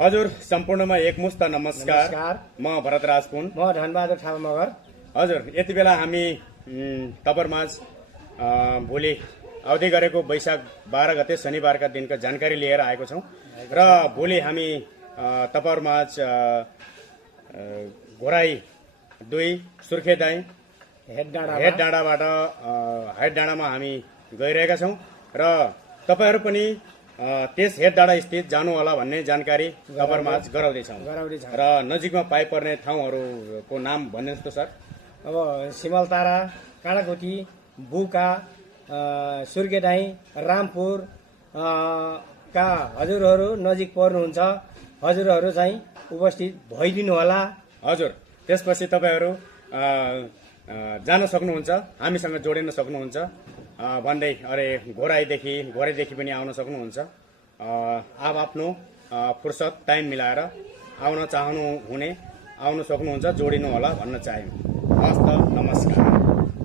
हजुर सम्पूर्णमा एकमुष्ट नमस्कार। म भरतराज पुन। म धनबहादुर थापा मगर। हजुर यति बेला हामी तपरमाझ भोलि आउँदै गरेको वैशाख 12 गते शनिबारका दिनका जानकारी लिएर आएको छौं र भोलि हामी तपरमाझ घोराई 2 सुर्खेदाई हेटडाँडाबाट हेटडाँडामा हामी गइरहेका छौं र तपाईहरु पनि त्यस हेटडाँडा स्थित जानु होला भन्ने जानकारी तपरमाझ गराउँदैछौं र नजिकमा पाइपर्ने ठाउँहरुको नाम भन्नुहोस् त सर। अब सिमलतारा, काँडाकोटी, बुका, सुर्खेदाई, रामपुर का हजुरहरु नजिक पर्नुहुन्छ। हजुरहरु चाहिँ उपस्थित भइदिनु होला। हजुर त्यसपछि तपाईहरु जान सक्नुहुन्छ, हामीसँग जोडिन सक्नुहुन्छ भन्दै अरे घोराईदेखि पनि आउन सक्नुहुन्छ। आफ्नो फुर्सद टाइम मिलाएर आउन चाहनु हुने आउन सक्नुहुन्छ, जोडिनु होला भन्न चाहे। हस्त नमस्कार।